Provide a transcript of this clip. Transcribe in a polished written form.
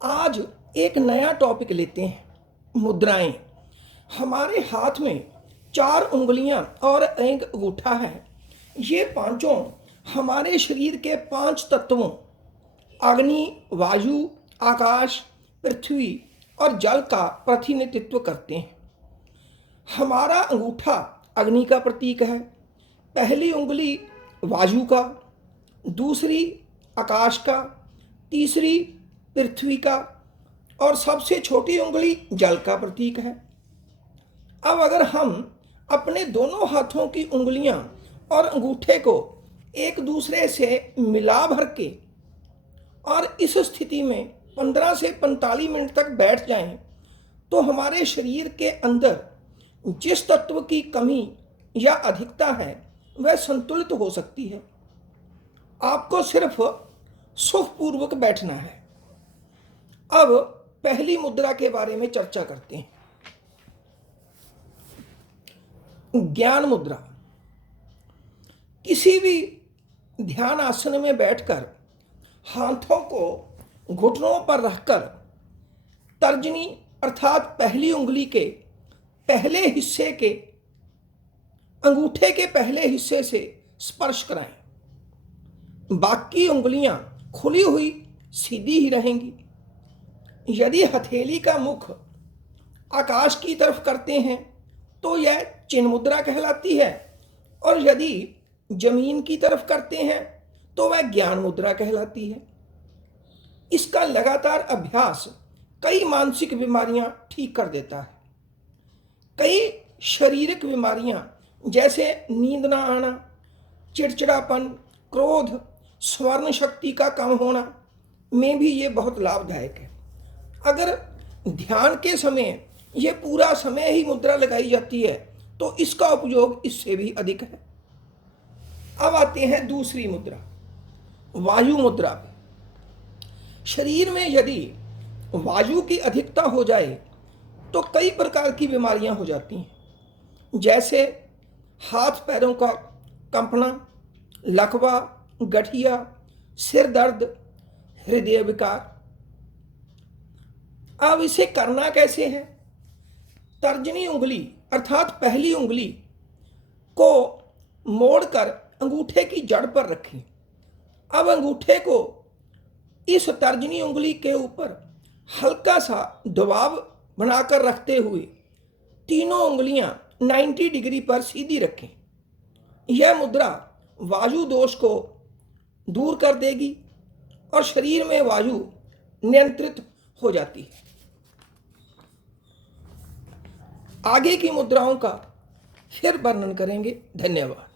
आज एक नया टॉपिक लेते हैं, मुद्राएं। हमारे हाथ में 4 उंगलियां और एक अंगूठा है। ये पांचों हमारे शरीर के 5 तत्वों अग्नि, वायु, आकाश, पृथ्वी और जल का प्रतिनिधित्व करते हैं। हमारा अंगूठा अग्नि का प्रतीक है, पहली उंगली वायु का, दूसरी आकाश का, तीसरी पृथ्वी का और सबसे छोटी उंगली जल का प्रतीक है। अब अगर हम अपने दोनों हाथों की उंगलियां और अंगूठे को एक दूसरे से मिला भर के और इस स्थिति में 15 से 45 मिनट तक बैठ जाएं, तो हमारे शरीर के अंदर जिस तत्व की कमी या अधिकता है वह संतुलित हो सकती है। आपको सिर्फ सुखपूर्वक बैठना है। अब पहली मुद्रा के बारे में चर्चा करते हैं, ज्ञान मुद्रा। किसी भी ध्यान आसन में बैठकर हाथों को घुटनों पर रखकर तर्जनी अर्थात पहली उंगली के पहले हिस्से के अंगूठे के पहले हिस्से से स्पर्श कराएं। बाकी उंगलियां खुली हुई सीधी ही रहेंगी। यदि हथेली का मुख आकाश की तरफ करते हैं तो यह चिन्ह मुद्रा कहलाती है, और यदि जमीन की तरफ करते हैं तो वह ज्ञान मुद्रा कहलाती है। इसका लगातार अभ्यास कई मानसिक बीमारियां ठीक कर देता है। कई शारीरिक बीमारियां जैसे नींद ना आना, चिड़चिड़ापन, क्रोध, स्मरण शक्ति का कम होना में भी ये बहुत लाभदायक है। अगर ध्यान के समय ये पूरा समय ही मुद्रा लगाई जाती है तो इसका उपयोग इससे भी अधिक है। अब आते हैं दूसरी मुद्रा, वायु मुद्रा पे। शरीर में यदि वायु की अधिकता हो जाए तो कई प्रकार की बीमारियां हो जाती हैं, जैसे हाथ पैरों का कंपना, लकवा, गठिया, सिर दर्द, हृदय विकार। अब इसे करना कैसे है? तर्जनी उंगली अर्थात पहली उंगली को मोड़कर अंगूठे की जड़ पर रखें। अब अंगूठे को इस तर्जनी उंगली के ऊपर हल्का सा दबाव बनाकर रखते हुए तीनों उंगलियां 90 डिग्री पर सीधी रखें। यह मुद्रा वायु दोष को दूर कर देगी और शरीर में वायु नियंत्रित हो जाती है। आगे की मुद्राओं का फिर वर्णन करेंगे। धन्यवाद।